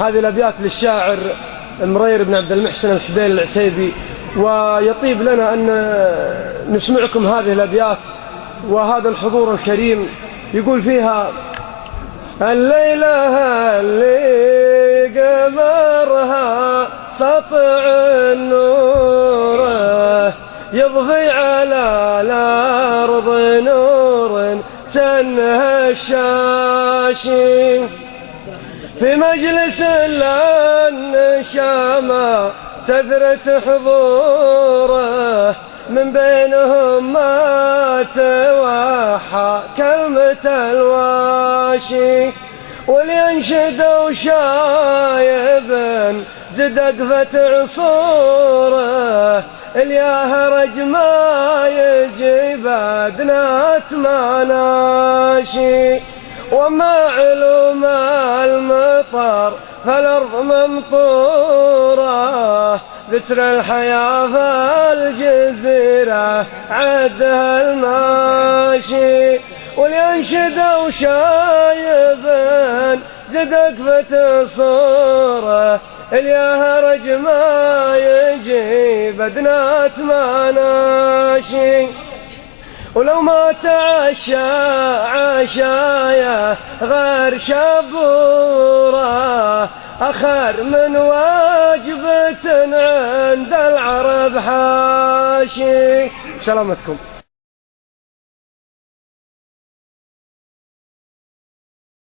هذه الأبيات للشاعر مرير بن عبد المحسن الحبيل العتيبي، ويطيب لنا أن نسمعكم هذه الأبيات وهذا الحضور الكريم. يقول فيها: الليلة اللي قمرها سطع النور يضفي على الأرض نور تنهى الشاشي، في مجلس للنشامة سذرة حضوره من بينهم ما توحى كلمة الواشي، ولينشدوا شايب زدقفة عصوره الياهرج ما يجي بدنات مناشي، وما علوم المطر فالأرض ممطورة ذكر الحياة فالجزيرة عدها الماشي، ولينشدوا شايب زدقفة صورة الياهرج ما يجي بدنات مناشي، ولو ما تعشى عشايا غير شبوره أخر من واجبة عند العرب حاشي. سلامتكم.